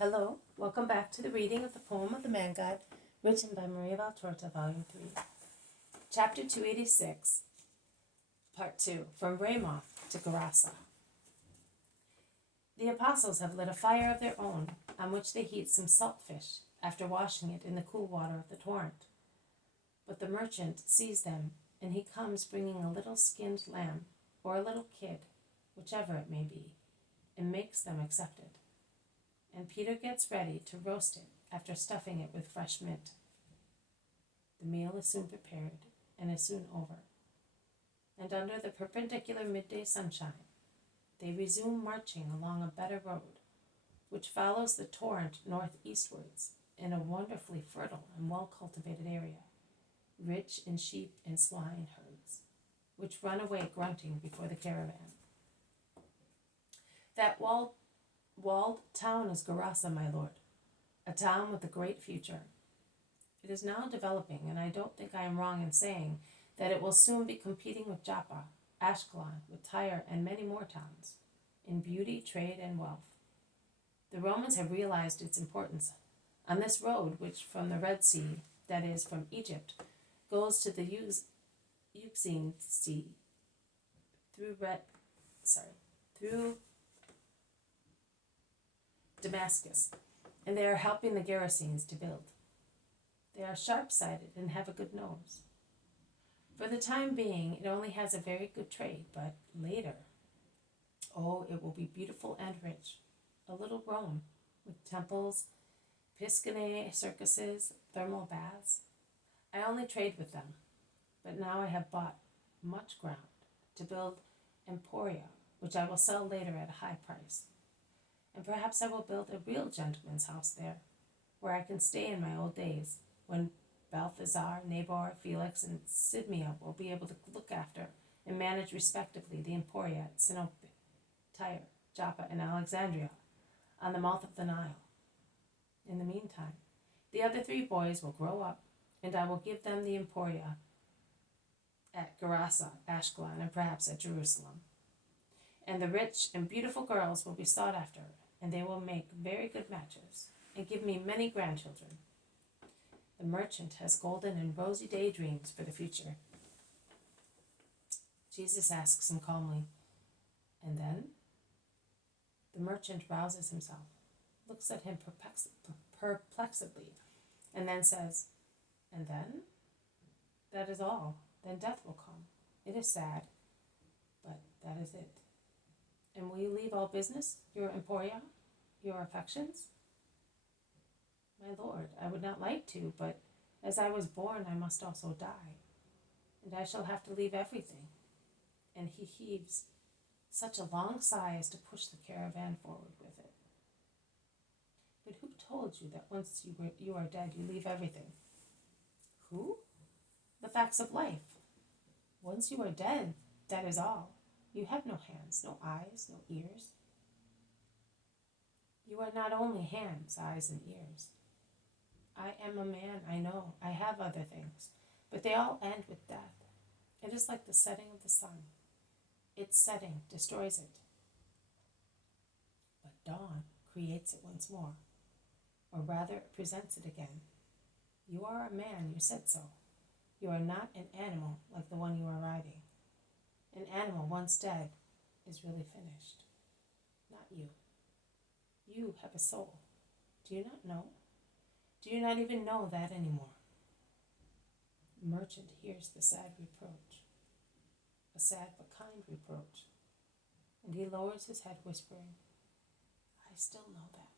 Hello, welcome back to the reading of the poem of the Man God, written by Maria Valtorta, Volume 3. Chapter 286, Part 2, From Ramoth to Gerasa. The apostles have lit a fire of their own, on which they heat some salt fish, after washing it in the cool water of the torrent. But the merchant sees them, and he comes bringing a little skinned lamb, or a little kid, whichever it may be, and makes them accept it. And Peter gets ready to roast it after stuffing it with fresh mint. The meal is soon prepared and is soon over, and under the perpendicular midday sunshine, they resume marching along a better road, which follows the torrent northeastwards in a wonderfully fertile and well-cultivated area, rich in sheep and swine herds, which run away grunting before the caravan. That walled town is Gerasa, my lord, a town with a great future. It is now developing, and I don't think I am wrong in saying that it will soon be competing with Joppa, Ashkelon, with Tyre, and many more towns, in beauty, trade, and wealth. The Romans have realized its importance. On this road, which from the Red Sea, that is, from Egypt, goes to the Euxine Sea, through Damascus, and they are helping the Gerasenes to build. They are sharp-sighted and have a good nose. For the time being, it only has a very good trade, but later, it will be beautiful and rich, a little Rome, with temples, piscinae, circuses, thermal baths. I only trade with them, but now I have bought much ground to build emporia, which I will sell later at a high price. And perhaps I will build a real gentleman's house there, where I can stay in my old days, when Balthazar, Nabor, Felix, and Sidmia will be able to look after and manage respectively the emporia at Sinope, Tyre, Joppa, and Alexandria, on the mouth of the Nile. In the meantime, the other three boys will grow up, and I will give them the emporia at Gerasa, Ashkelon, and perhaps at Jerusalem. And the rich and beautiful girls will be sought after, and they will make very good matches, and give me many grandchildren. The merchant has golden and rosy daydreams for the future. Jesus asks him calmly, and then? The merchant rouses himself, looks at him perplexedly, and then says, and then? That is all. Then death will come. It is sad, but that is it. And will you leave all business, your emporia, your affections? My lord, I would not like to, but as I was born, I must also die, and I shall have to leave everything. And he heaves such a long sigh as to push the caravan forward with it. But who told you that once you are dead, you leave everything? Who? The facts of life. Once you are dead, that is all. You have no hands, no eyes, no ears. You are not only hands, eyes, and ears. I am a man, I know. I have other things, but they all end with death. It is like the setting of the sun. Its setting destroys it, but dawn creates it once more, or rather it presents it again. You are a man, you said so. You are not an animal like the one you are riding. An animal once dead is really finished. Not you. You have a soul. Do you not know? Do you not even know that anymore? The merchant hears the sad reproach, a sad but kind reproach, and he lowers his head, whispering, I still know that.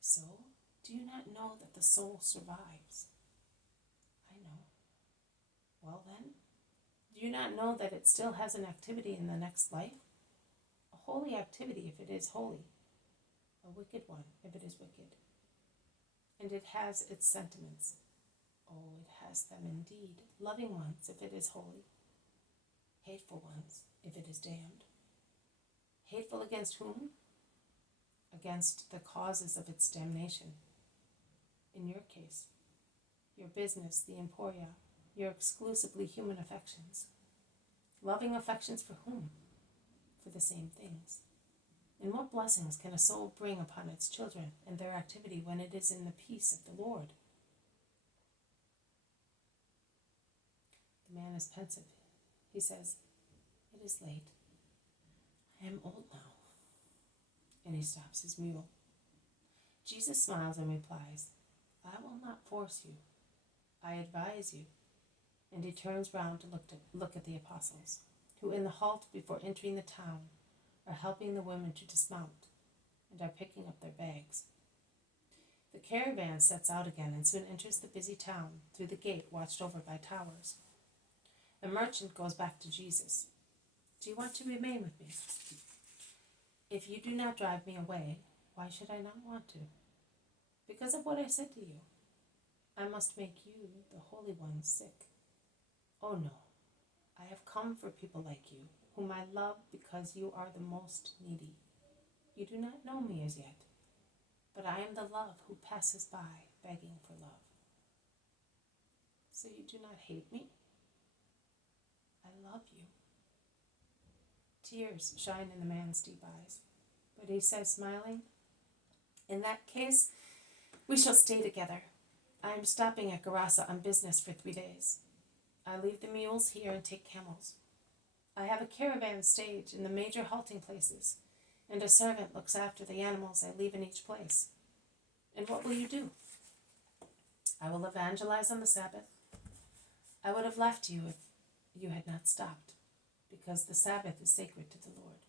So, do you not know that the soul survives? I know. Well then, do you not know that it still has an activity in the next life? A holy activity if it is holy, a wicked one if it is wicked. And it has its sentiments. Oh, it has them indeed, loving ones if it is holy, hateful ones if it is damned. Hateful against whom? Against the causes of its damnation. In your case, your business, the emporia, your exclusively human affections. Loving affections for whom? For the same things. And what blessings can a soul bring upon its children and their activity when it is in the peace of the Lord? The man is pensive. He says, "It is late. I am old now." And he stops his mule. Jesus smiles and replies, "I will not force you. I advise you." And he turns round to look at the apostles, who in the halt before entering the town are helping the women to dismount and are picking up their bags. The caravan sets out again and soon enters the busy town through the gate watched over by towers. The merchant goes back to Jesus. "Do you want to remain with me? If you do not drive me away, why should I not want to?" "Because of what I said to you. I must make you, the Holy One, sick." "Oh no, I have come for people like you, whom I love because you are the most needy. You do not know me as yet, but I am the love who passes by begging for love." "So you do not hate me?" "I love you." Tears shine in the man's deep eyes, but he says, smiling, "In that case, we shall stay together. I am stopping at Gerasa on business for 3 days. I leave the mules here and take camels. I have a caravan stage in the major halting places, and a servant looks after the animals I leave in each place. And what will you do?" "I will evangelize on the Sabbath. I would have left you if you had not stopped, because the Sabbath is sacred to the Lord."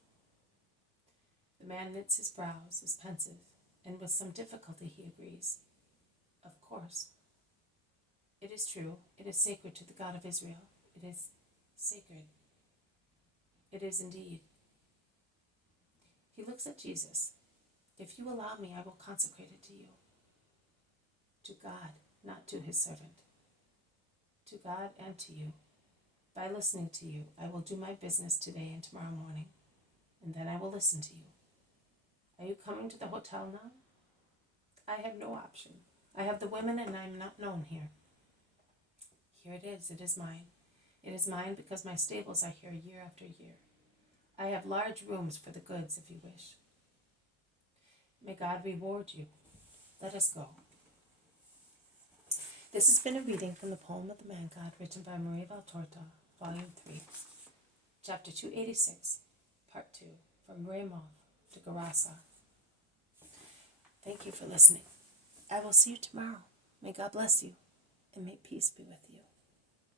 The man knits his brows, is pensive, and with some difficulty he agrees. "Of course. It is true. It is sacred to the God of Israel. It is sacred. It is indeed." He looks at Jesus. "If you allow me, I will consecrate it to you. To God, not to his servant. To God and to you. By listening to you, I will do my business today and tomorrow morning, and then I will listen to you. Are you coming to the hotel now?" "I have no option. I have the women and I am not known here." "Here it is. It is mine. It is mine because my stables are here year after year. I have large rooms for the goods if you wish." "May God reward you. Let us go." This has been a reading from the poem of the Man God, written by Maria Valtorta, Volume 3, Chapter 286, Part 2, From Ramoth to Gerasa. Thank you for listening. I will see you tomorrow. May God bless you, and may peace be with you.